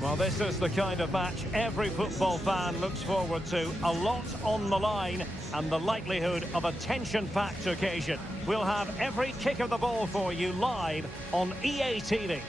Well, this is the kind of match every football fan looks forward to. A lot on the line and the likelihood of a tension-packed occasion. We'll have every kick of the ball for you live on EA TV.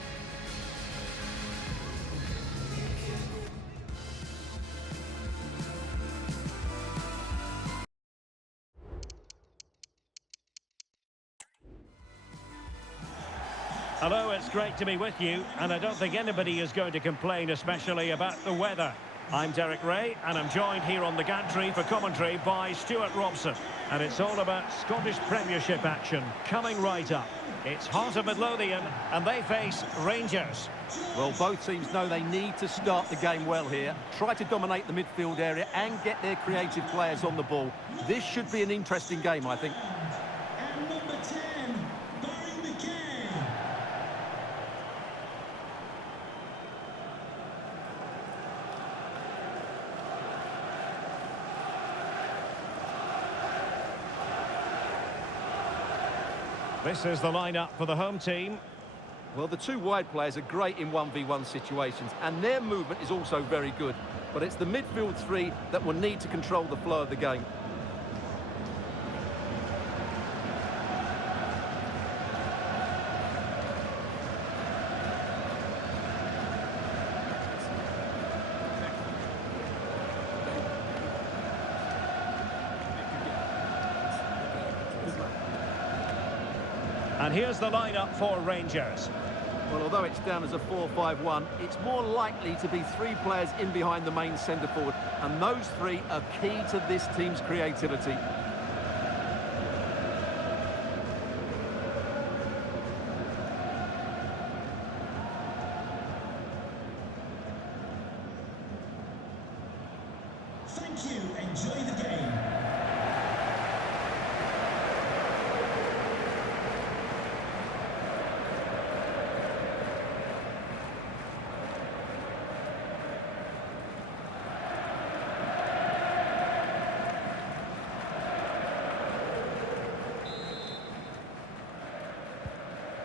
Hello, it's great to be with you, and I don't think anybody is going to complain, especially about the weather. I'm Derek Ray, and I'm joined here on the gantry for commentary by Stuart Robson. And it's all about Scottish Premiership action coming right up. It's Heart of Midlothian, and they face Rangers. Well, both teams know they need to start the game well here. Try to dominate the midfield area and get their creative players on the ball. This should be an interesting game, I think. And number 10, Barry McCann. This is the lineup for the home team. Well, the two wide players are great in 1v1 situations, and their movement is also very good. But it's the midfield three that will need to control the flow of the game. And here's the lineup for Rangers. Well, although it's down as a 4-5-1, it's more likely to be three players in behind the main centre forward, and those three are key to this team's creativity. Thank you. Enjoy the game.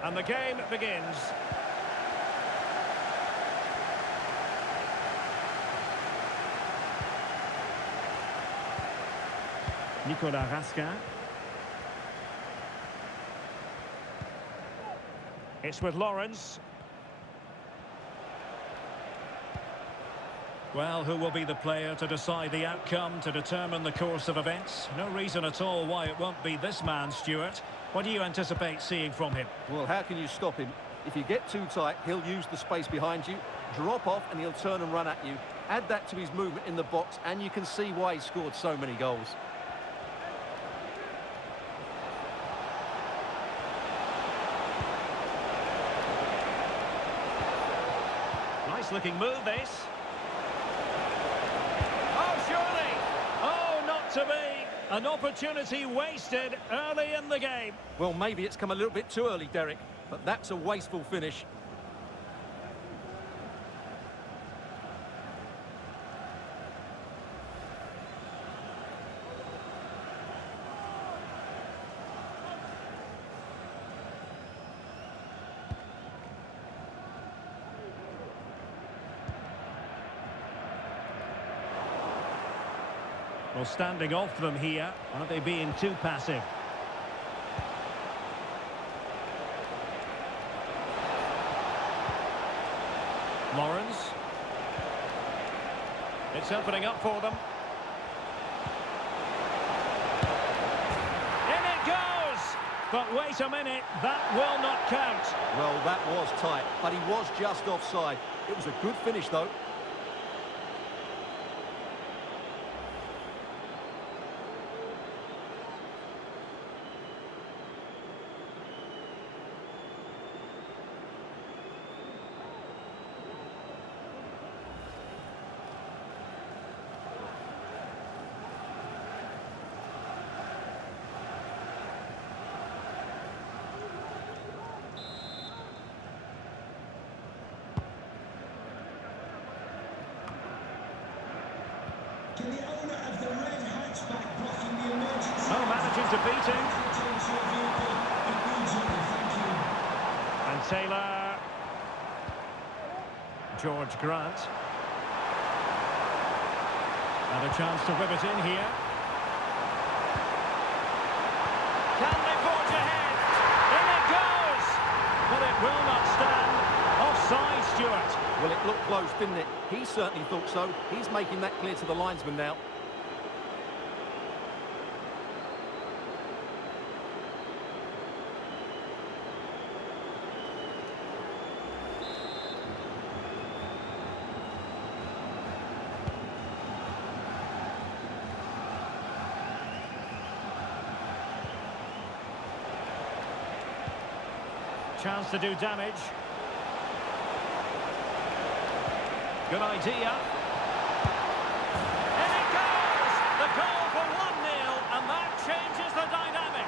And the game begins. Nicolas Raskin. It's with Lawrence. Well, who will be the player to decide the outcome, to determine the course of events? No reason at all why it won't be this man, Stuart. What do you anticipate seeing from him? Well, how can you stop him? If you get too tight, he'll use the space behind you, drop off, and he'll turn and run at you. Add that to his movement in the box, and you can see why he scored so many goals. Nice looking move, this. Oh, surely! Oh, not to be! An opportunity wasted early in the game. Well, maybe it's come a little bit too early, Derek, but that's a wasteful finish. Well, standing off them here, are they being too passive? Lawrence. It's opening up for them. In it goes! But wait a minute, that will not count. Well, that was tight, but he was just offside. It was a good finish, though. Can the owner of the red hatchback blocking the emergency? Oh, managing to beat him. And Taylor. George Grant. And a chance to whip it in here. Can they forge ahead? In it goes! But it will not stand. Offside, Stuart. Well, it looked close, didn't it? He certainly thought so. He's making that clear to the linesman now. Chance to do damage. Good idea. And it goes! The goal for 1-0, and that changes the dynamic.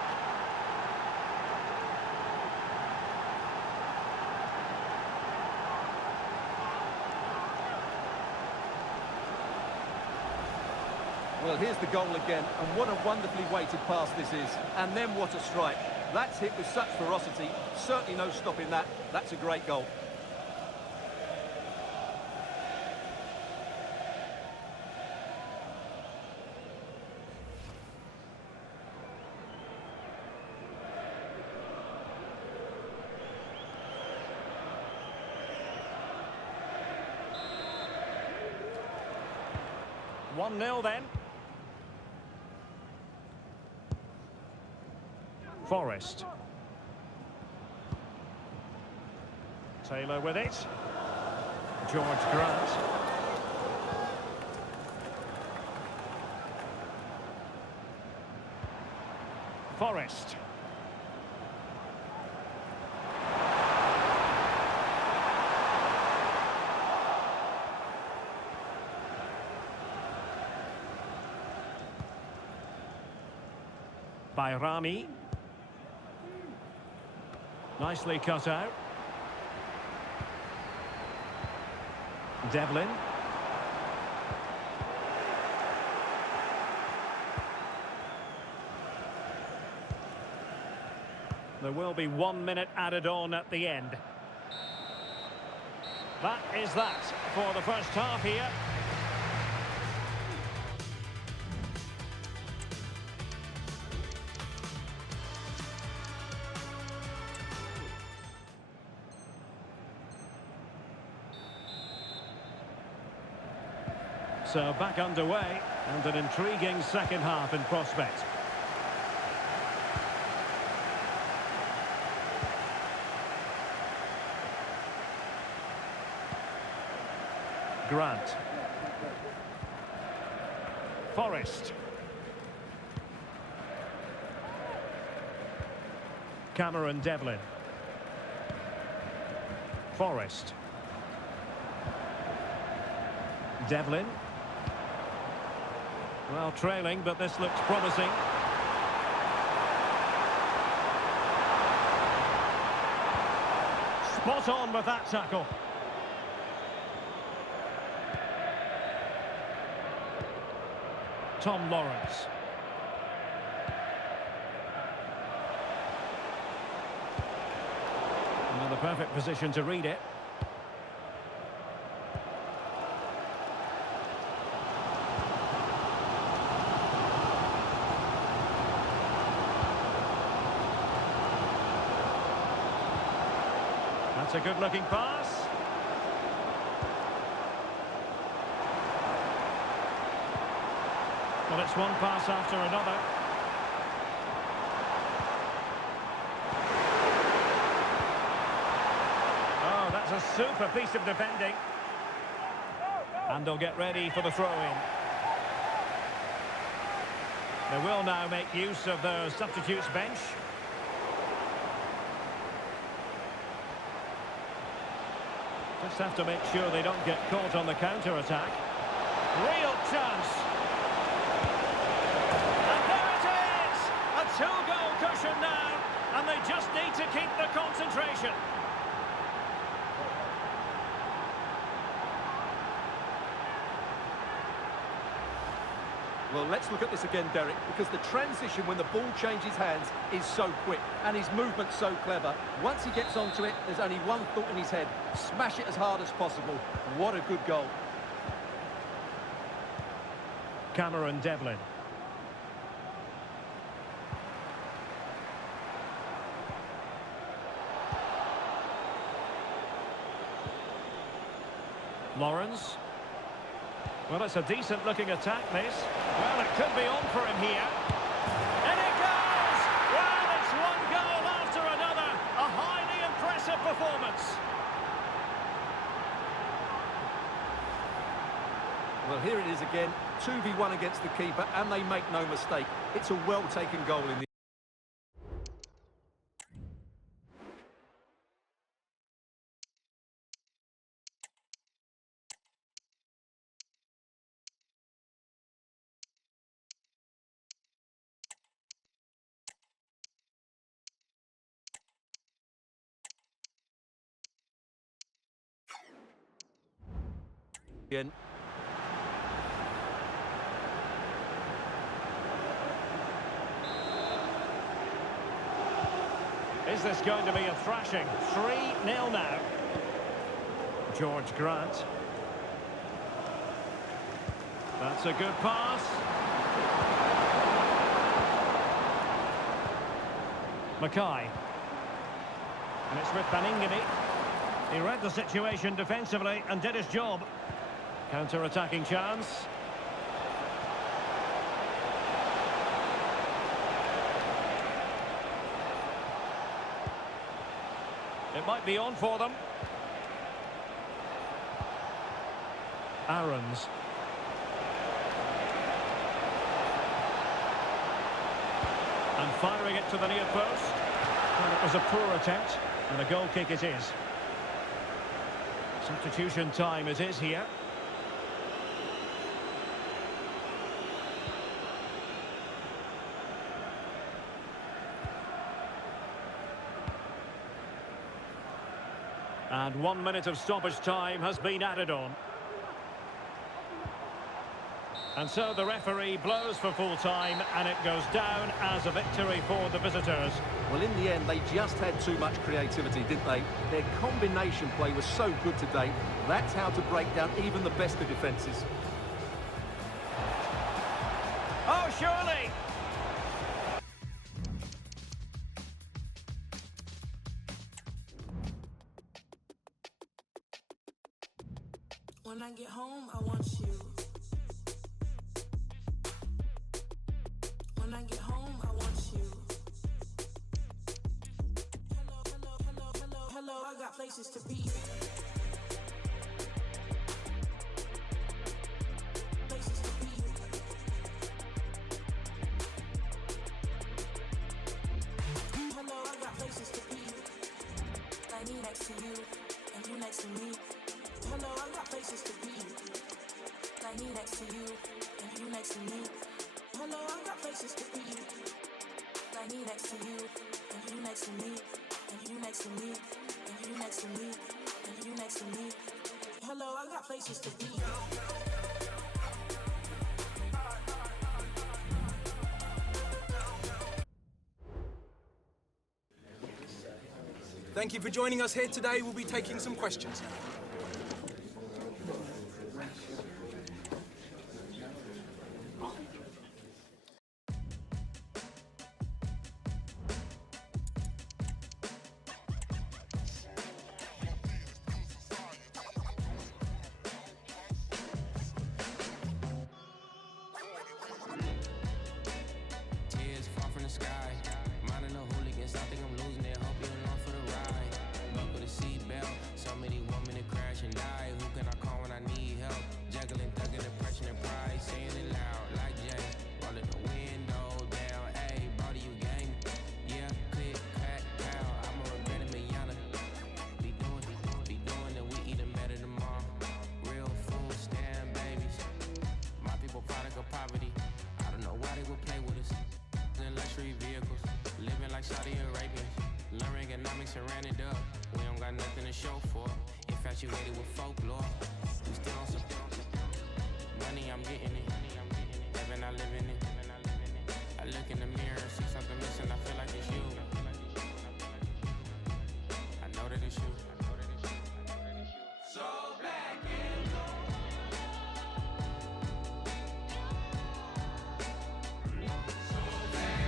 Well, here's the goal again, and what a wonderfully weighted pass this is. And then what a strike. That's hit with such ferocity. Certainly no stopping that. That's a great goal. One 1-0 then. Forrest. Taylor with it. George Grant. Forrest. Bayrami. Nicely cut out. Devlin. There will be 1 minute added on at the end. That is that for the first half here. So back underway, and an intriguing second half in prospect. Grant. Forrest. Cameron Devlin. Forrest. Devlin. Well, trailing, but this looks promising. Spot on with that tackle. Tom Lawrence. Another perfect position to read it. That's a good-looking pass. Well, it's one pass after another. Oh, that's a super piece of defending. And they'll get ready for the throw-in. They will now make use of their substitutes bench. Just have to make sure they don't get caught on the counter-attack. Real chance. And there it is! A two-goal cushion now, and they just need to keep the concentration. Well, let's look at this again, Derek, because the transition when the ball changes hands is so quick and his movement's so clever. Once he gets onto it, there's only one thought in his head: smash it as hard as possible. What a good goal. Cameron Devlin. Lawrence. Well, it's a decent-looking attack, this. Well, it could be on for him here. And it goes! Well, it's one goal after another. A highly impressive performance. Well, here it is again. 2v1 against the keeper, and they make no mistake. It's a well-taken goal in the... Again. Is this going to be a thrashing? 3-0 now. George Grant. That's a good pass. Mackay. And it's with Baningime. He read the situation defensively and did his job. Counter-attacking chance. It might be on for them. Aarons. And firing it to the near post. And it was a poor attempt. And a goal kick it is. Substitution time it is here. And 1 minute of stoppage time has been added on. And so the referee blows for full time, and it goes down as a victory for the visitors. Well, in the end, they just had too much creativity, didn't they? Their combination play was so good today. That's how to break down even the best of defences. Oh, surely! When I get home, I want you. When I get home, I want you. Hello, hello, hello, hello, hello, I got places to be. Places to be. Hello, I got places to be. I need next to you, and you next to me. Hello, I got places to be. I need next to you, and you next to me. Hello, I got places to be. I need next to you, and you next to me, and you next to me, and you next to me, and you next to me. Hello, I got places to be. Thank you for joining us here today. We'll be taking some questions now. Saudi Arabians. Learn economics and ran it up. We don't got nothing to show for. Infatuated with folklore. We still on some money, I'm getting it. Heaven, I live look in the mirror, see something missing, I feel like it's you. I know that it's you.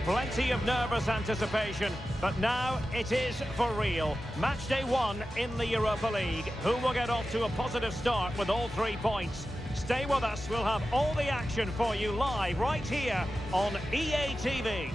Plenty of nervous anticipation, but now it is for real. Match day 1 in the Europa League. Who will get off to a positive start with all 3 points? Stay with us, we'll have all the action for you live right here on EA TV.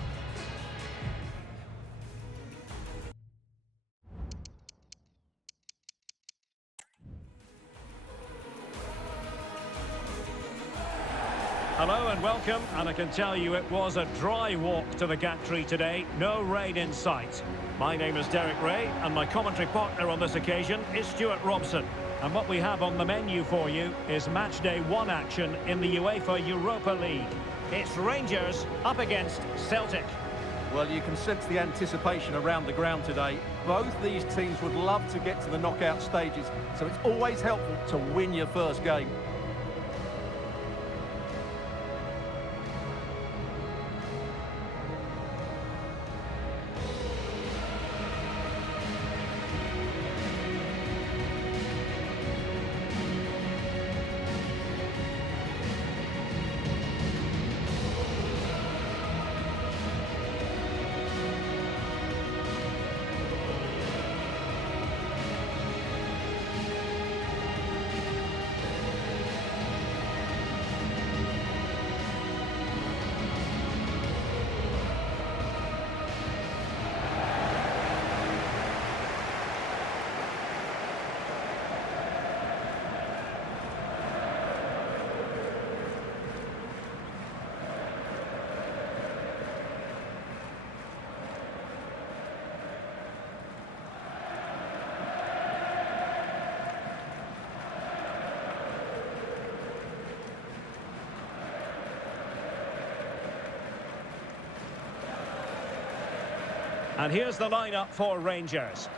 Hello and welcome, and I can tell you it was a dry walk to the gantry today, no rain in sight. My name is Derek Ray, and my commentary partner on this occasion is Stuart Robson. And what we have on the menu for you is match day 1 action in the UEFA Europa League. It's Rangers up against Celtic. Well, you can sense the anticipation around the ground today. Both these teams would love to get to the knockout stages, so it's always helpful to win your first game. And here's the lineup for Rangers.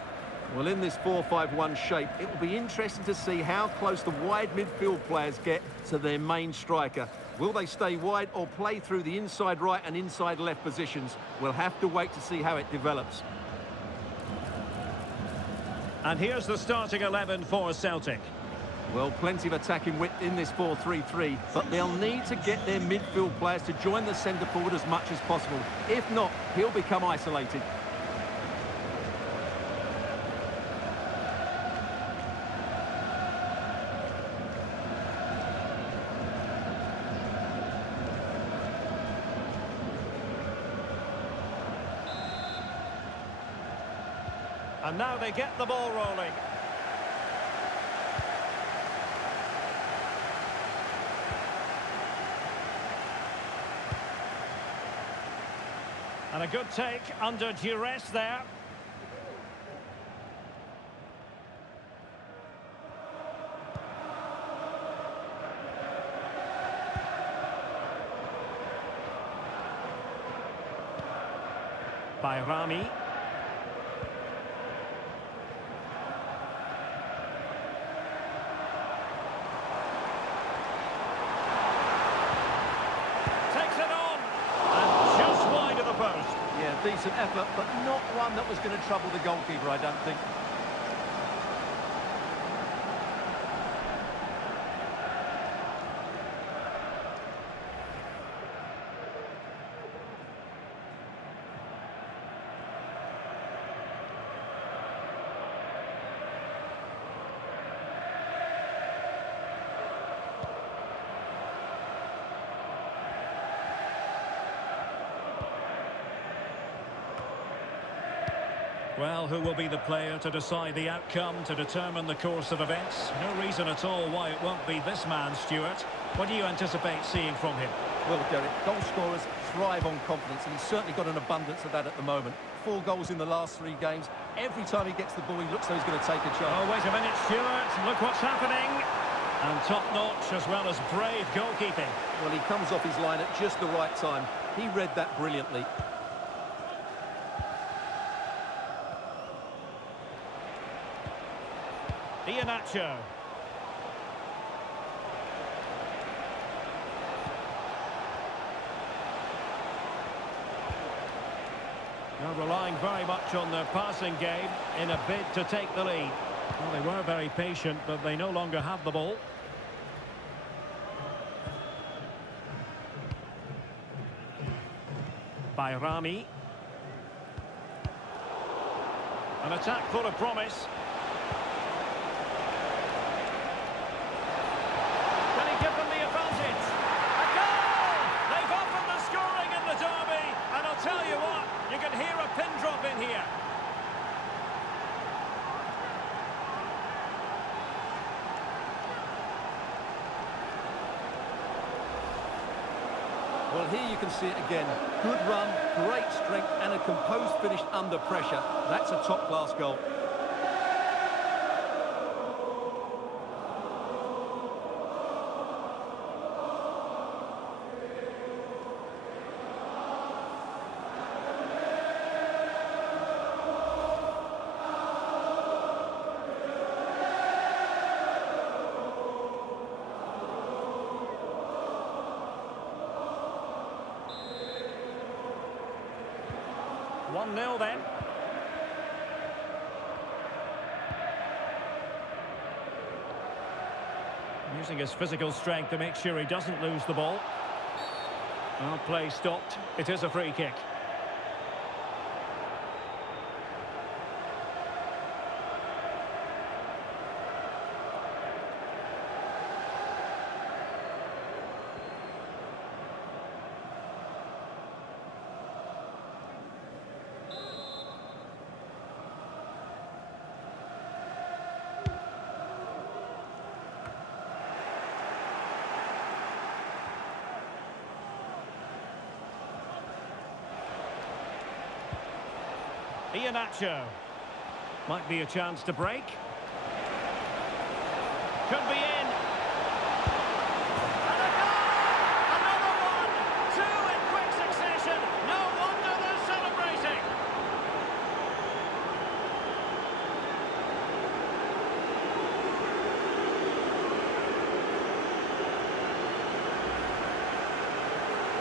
Well, in this 4-5-1 shape, it will be interesting to see how close the wide midfield players get to their main striker. Will they stay wide or play through the inside right and inside left positions? We'll have to wait to see how it develops. And here's the starting 11 for Celtic. Well, plenty of attacking width in this 4-3-3, but they'll need to get their midfield players to join the centre forward as much as possible. If not, he'll become isolated. And now they get the ball rolling. And a good take under duress there. By Rami. Decent effort, but not one that was going to trouble the goalkeeper, I don't think. Well, who will be the player to decide the outcome, to determine the course of events? No reason at all why it won't be this man, Stuart. What do you anticipate seeing from him? Well, Derek, goal scorers thrive on confidence, and he's certainly got an abundance of that at the moment. 4 goals in the last 3 games. Every time he gets the ball, he looks like he's going to take a chance. Oh, wait a minute, Stuart. Look what's happening. And top-notch as well as brave goalkeeping. Well, he comes off his line at just the right time. He read that brilliantly. Iheanacho. Well, relying very much on their passing game in a bid to take the lead. Well, they were very patient, but they no longer have the ball. Bayrami. An attack full of promise. Can he give them the advantage? A goal! They've opened the scoring in the derby, and I'll tell you what, you can hear a pin drop in here. Well, here you can see it again. Good run, great strength, and a composed finish under pressure. That's a top-class goal. One 0 then. Using his physical strength to make sure he doesn't lose the ball. Well, play stopped. It is a free kick. Iheanacho. Might be a chance to break. Could be in. And a goal! Another one! Two in quick succession. No wonder they're celebrating.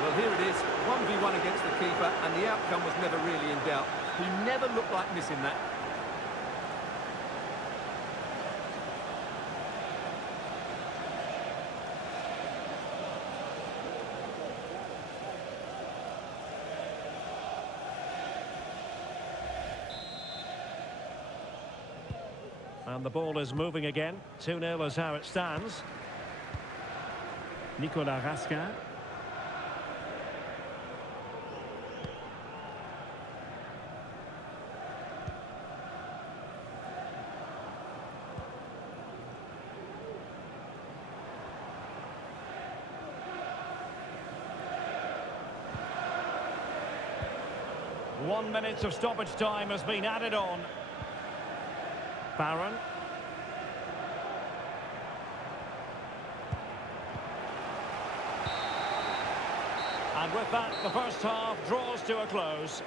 Well, here it is, 1v1 against the keeper, and the outcome was never really in doubt. He never looked like missing that. And the ball is moving again. 2-0 is how it stands. Nicolas Raskin. One minute of stoppage time has been added on. Barron. And with that, the first half draws to a close.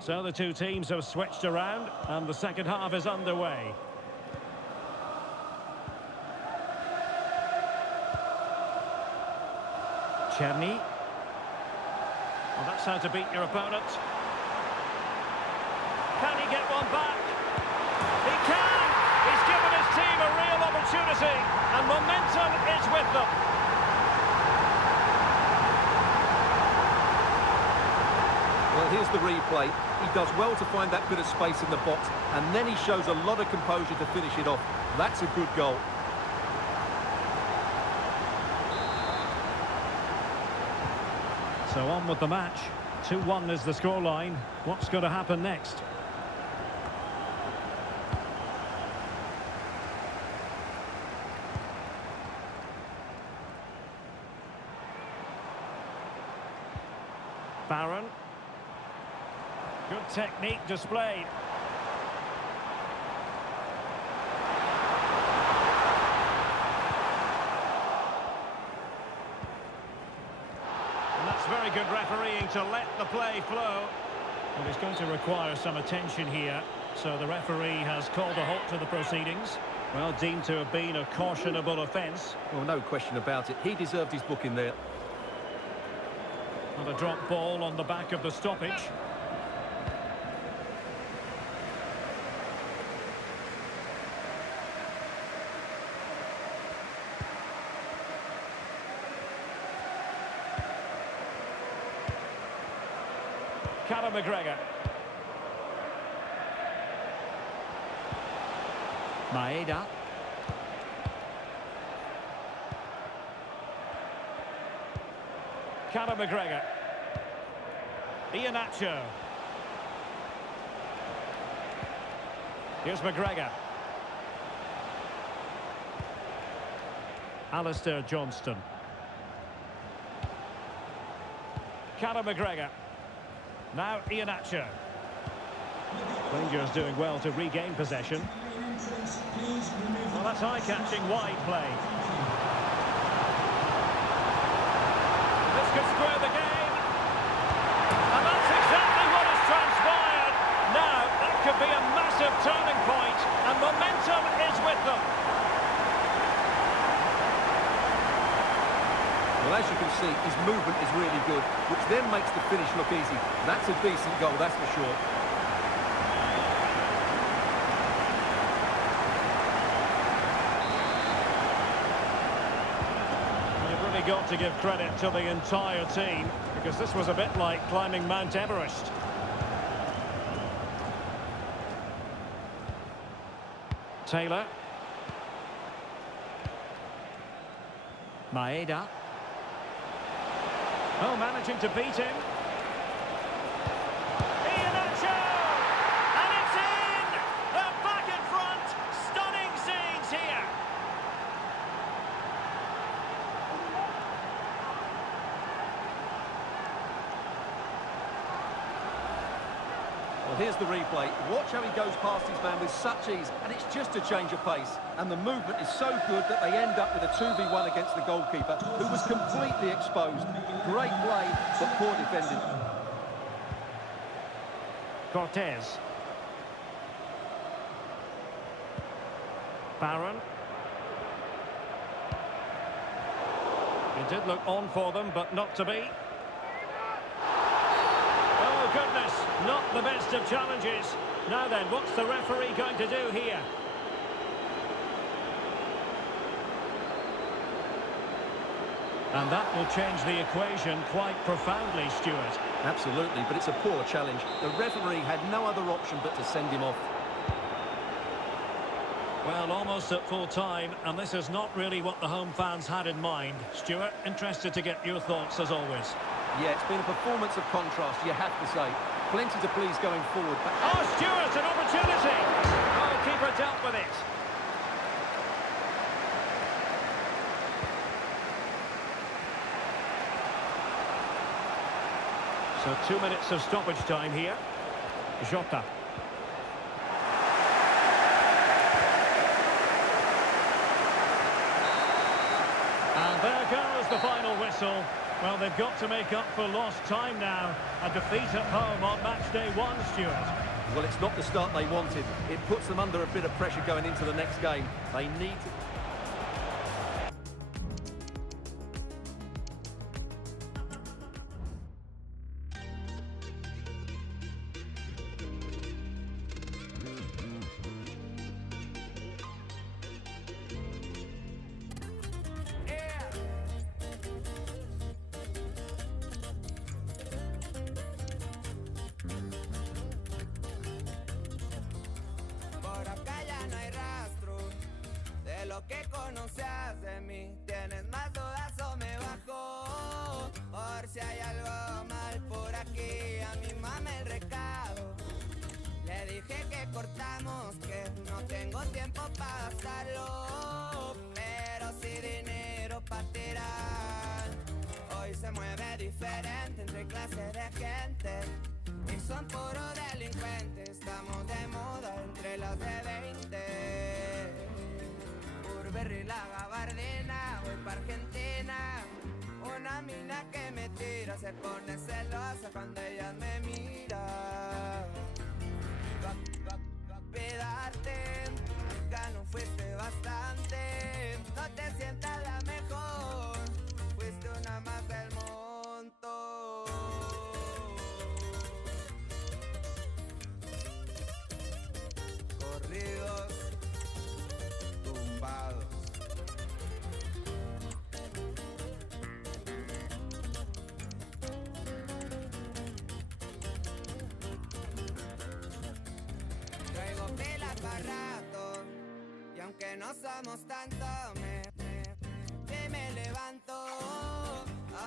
So the two teams have switched around and the second half is underway. Cherny. Well, that's how to beat your opponent. Can he get one back? He can! He's given his team a real opportunity and momentum is with them. Well, here's the replay. He does well to find that bit of space in the box, and then he shows a lot of composure to finish it off. That's a good goal. So on with the match. 2-1 is the scoreline. What's going to happen next? Barron. Good technique displayed. And that's very good refereeing to let the play flow. Well, it's going to require some attention here. So the referee has called a halt to the proceedings. Well, deemed to have been a cautionable offence. Well, no question about it. He deserved his booking there. And a drop ball on the back of the stoppage. Callum McGregor. Maeda. Callum McGregor. Iheanacho. Here's McGregor. Alistair Johnston. Callum McGregor. Now Iheanacho. Rangers doing well to regain possession. Well, that's eye-catching wide play. This could square the game. And that's exactly what has transpired. Now, that could be a massive turning point, and momentum is with them. Well, as you can see, his movement is really good, which then makes the finish look easy. That's a decent goal, that's for sure. You've really got to give credit to the entire team, because this was a bit like climbing Mount Everest. Taylor. Maeda. Oh, managing to beat him. Iheanacho! And it's in! They're back in front! Stunning scenes here! Well, here's the replay. Watch how he goes past his man with such ease, and it's just a change of pace. And the movement is so good that they end up with a 2v1 against the goalkeeper, who was completely exposed. Great play, but poor defending. Cortez. Barron. It did look on for them, but not to be. Oh, goodness, not the best of challenges. Now then, what's the referee going to do here? And that will change the equation quite profoundly, Stuart. Absolutely, but it's a poor challenge. The referee had no other option but to send him off. Well, almost at full time, and this is not really what the home fans had in mind. Stuart, interested to get your thoughts as always. Yeah, it's been a performance of contrast, you have to say. Plenty to please going forward. But oh, Stuart, an opportunity! Oh, keeper dealt with it. So 2 minutes of stoppage time here. Jota. And there goes the final whistle. Well, they've got to make up for lost time now. A defeat at home on match day 1, Stuart. well, it's not the start they wanted. It puts them under a bit of pressure going into the next game. They need to... Por acá ya no hay rastro de lo que conocías de mí. Tienes más dudas o me bajo. Por si hay algo mal por aquí, a mi mamá el recado. Le dije que cortamos, que no tengo tiempo para gastarlo, pero sí dinero para tirar. Hoy se mueve diferente entre clases de gente. Y son puros delincuentes, estamos de moda entre las de 20. Burberry, la gabardina, voy pa' Argentina. una mina que me tira, se pone celosa cuando ella me mira. Pedarte, nunca no fuiste bastante, no te sientas la mejor, fuiste una más del montón. Corridos, tumbados. Traigo pilas para rato, y aunque no somos tanto, me levanto,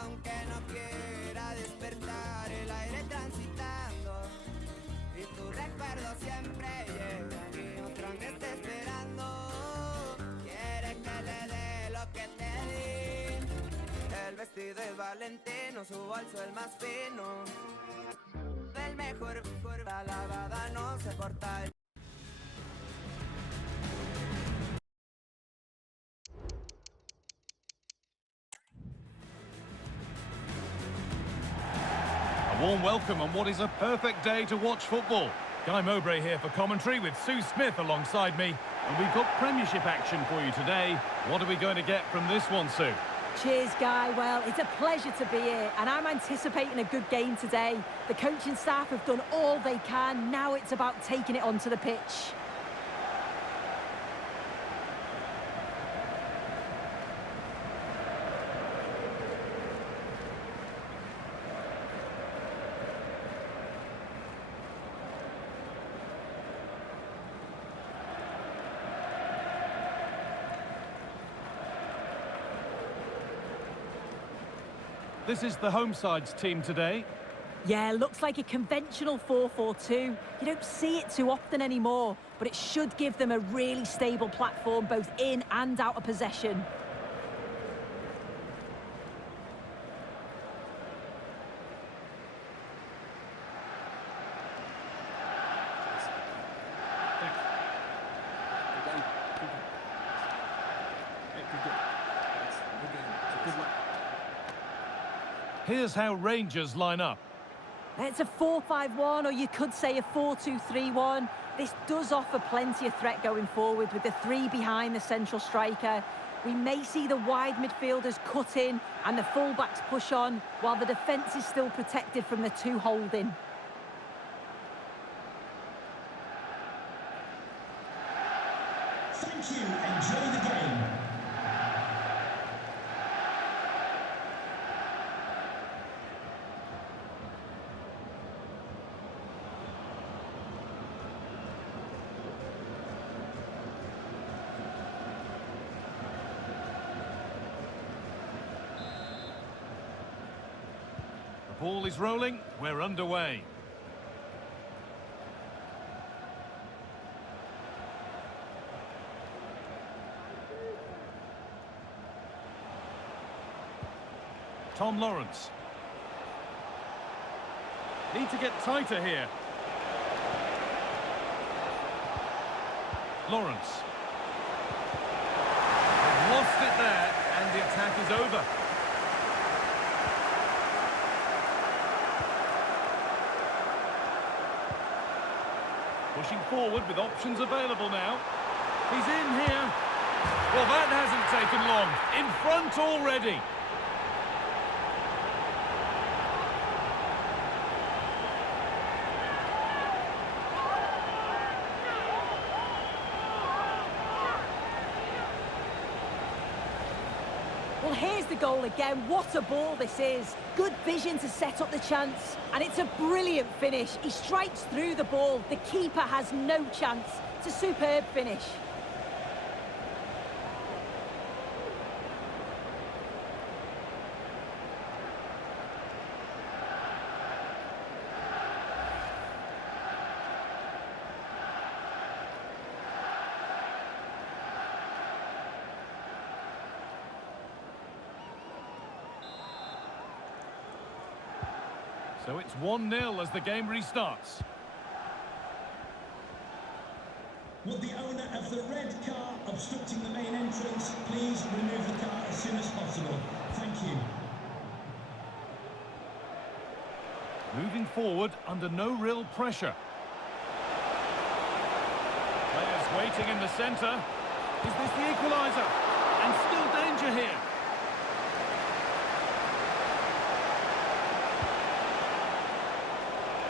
aunque no quiera despertar, el aire transitando, y tu recuerdo siempre llega, y otra me está esperando, quiere que le dé lo que te di, el vestido es Valentino, su bolso el más fino, el mejor, la lavada no se corta. A warm welcome on what is a perfect day to watch football. Guy Mowbray here for commentary with Sue Smith alongside me. And we've got Premiership action for you today. What are we going to get from this one, Sue? Cheers, Guy. Well, it's a pleasure to be here, and I'm anticipating a good game today. The coaching staff have done all they can. Now it's about taking it onto the pitch. This is the home side's team today. Yeah, looks like a conventional 4-4-2. You don't see it too often anymore, but it should give them a really stable platform both in and out of possession. Here's how Rangers line up. It's a 4-5-1, or you could say a 4-2-3-1. This does offer plenty of threat going forward with the three behind the central striker. We may see the wide midfielders cut in and the fullbacks push on, while the defence is still protected from the two holding. Thank you. Enjoy the game. The ball is rolling. We're underway. Tom Lawrence. Need to get tighter here. Lawrence. They've lost it there, and the attack is over. Pushing forward with options available now. He's in here. Well, that hasn't taken long. In front already. Well, here's the goal again. What a ball this is. Good vision to set up the chance. And it's a brilliant finish. He strikes through the ball. The keeper has no chance. It's a superb finish. So it's 1-0 as the game restarts. Would the owner of the red car obstructing the main entrance please remove the car as soon as possible? Thank you. Moving forward under no real pressure. Players waiting in the centre. Is this the equaliser? And still danger here.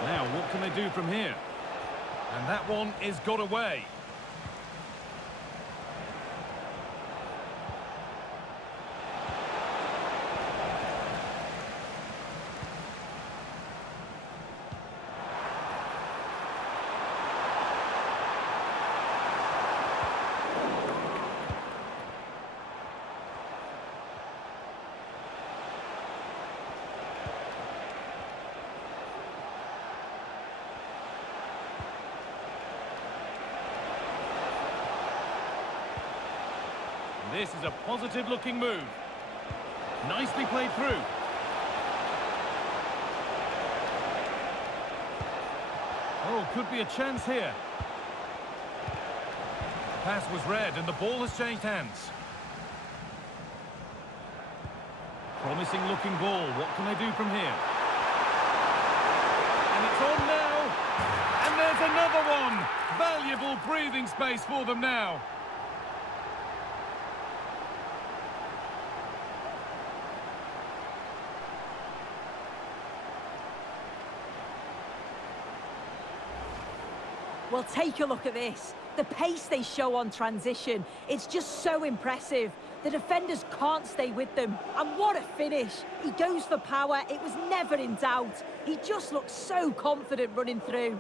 Now, what can they do from here? And that one is got away. This is a positive-looking move. Nicely played through. Oh, could be a chance here. Pass was read and the ball has changed hands. Promising-looking ball. What can they do from here? And it's on now. And there's another one. Valuable breathing space for them now. Well, take a look at this. The pace they show on transition, it's just so impressive. The defenders can't stay with them. And what a finish. He goes for power. It was never in doubt. He just looks so confident running through.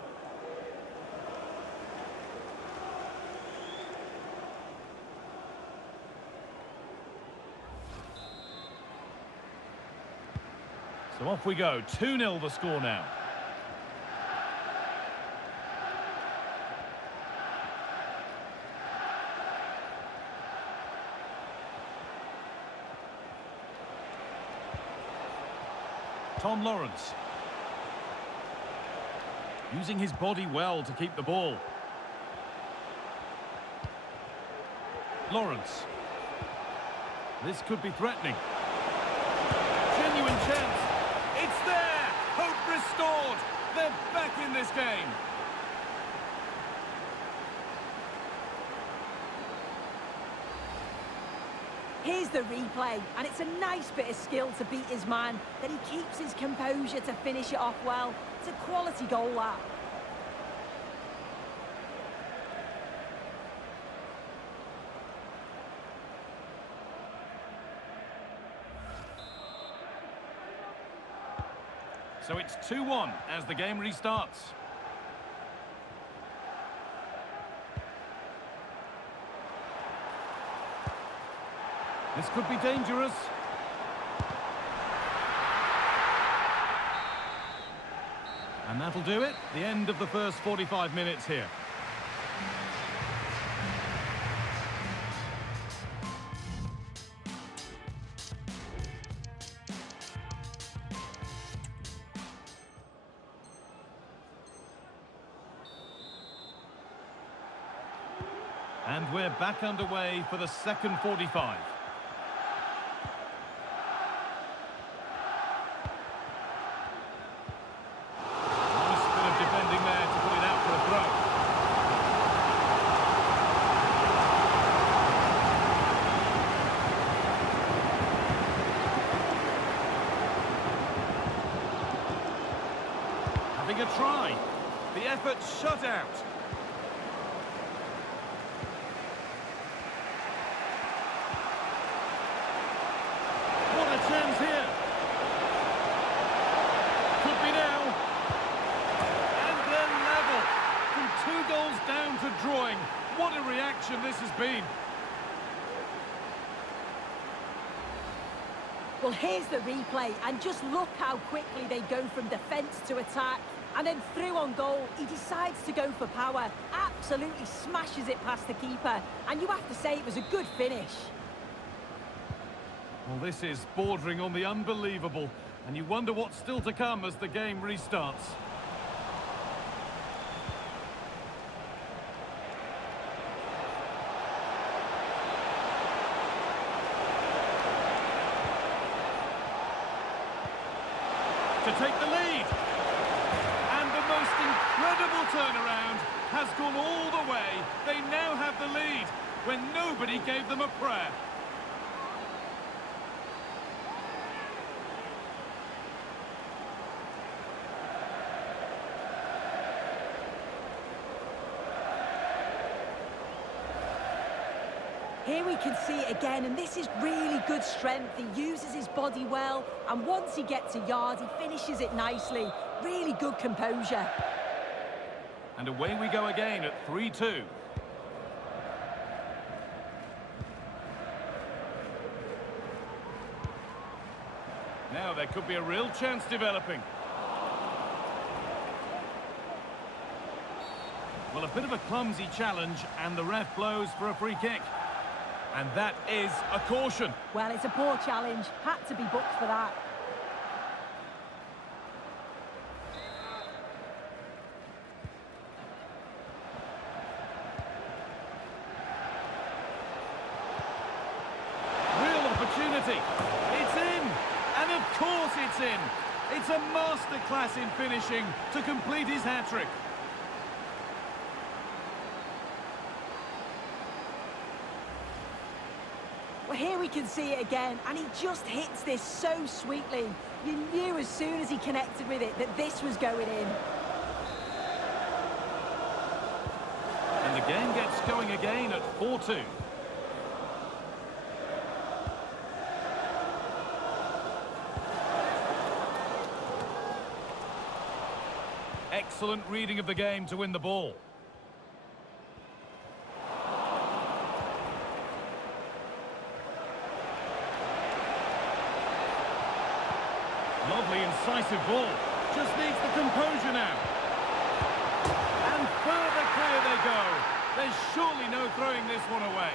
So off we go. 2-0 the score now. Tom Lawrence. Using his body well to keep the ball. Lawrence. This could be threatening. Genuine chance. It's there! Hope restored! They're back in this game. Here's the replay, and it's a nice bit of skill to beat his man, that he keeps his composure to finish it off well. It's a quality goal, that. So it's 2-1 as the game restarts. This could be dangerous. And that'll do it. The end of the first 45 minutes here. And we're back underway for the second 45. Having a try. The effort shut out. What a chance here. Could be now. And they're level. From 2 goals down to drawing. What a reaction this has been. Well, here's the replay, and just look how quickly they go from defence to attack. And then through on goal, he decides to go for power, absolutely smashes it past the keeper. And you have to say it was a good finish. Well, this is bordering on the unbelievable, and you wonder what's still to come as the game restarts. To take the lead. incredible turnaround has gone all the way. They now have the lead when nobody gave them a prayer. Here we can see it again, and this is really good strength. He uses his body well, and once he gets a yard, he finishes it nicely. Really good composure. And away we go again at 3-2. Now there could be a real chance developing. Well, a bit of a clumsy challenge, and the ref blows for a free kick. And that is a caution. Well, it's a poor challenge. Had to be booked for that. Real opportunity. It's in. And of course it's in. It's a masterclass in finishing to complete his hat-trick. Well, here we can see it again, and he just hits this so sweetly. You knew as soon as he connected with it that this was going in. And the game gets going again at 4-2. Excellent reading of the game to win the ball. Lovely, incisive ball. Just needs the composure now. And further clear they go. There's surely no throwing this one away.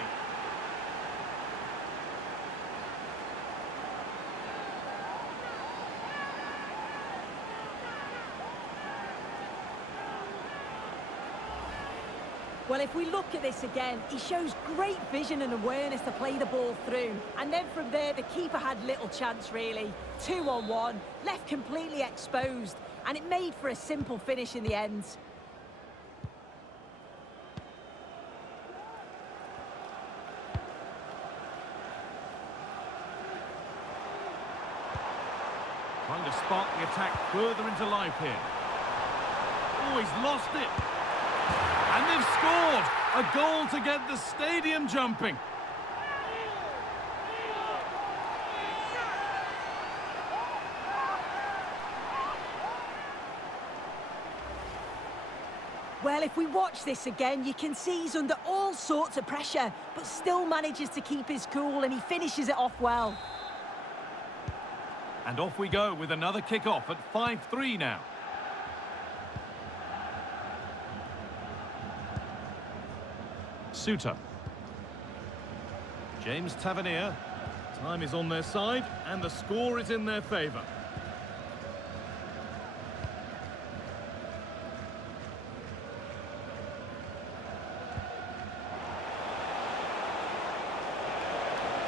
Well, if we look at this again, he shows great vision and awareness to play the ball through. And then from there, the keeper had little chance, really. 2-on-1, left completely exposed. And it made for a simple finish in the end. Trying to spark the attack further into life here. Oh, he's lost it. And they've scored! A goal to get the stadium jumping. Well, if we watch this again, you can see he's under all sorts of pressure, but still manages to keep his cool, and he finishes it off well. And off we go with another kick-off at 5-3 now. Suter. James Tavernier. Time is on their side, and the score is in their favour.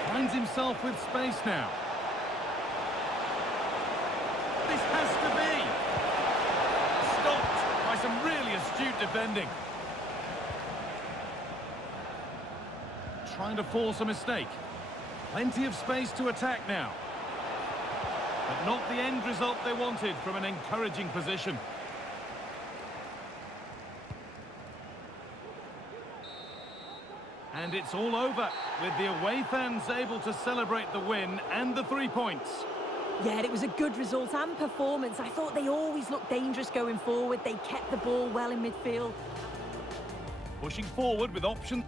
Finds himself with space now. This has to be stopped by some really astute defending. Trying to force a mistake. Plenty of space to attack now. But not the end result they wanted from an encouraging position. And it's all over, with the away fans able to celebrate the win and the 3 points. Yeah, it was a good result and performance. I thought they always looked dangerous going forward. They kept the ball well in midfield. Pushing forward with options.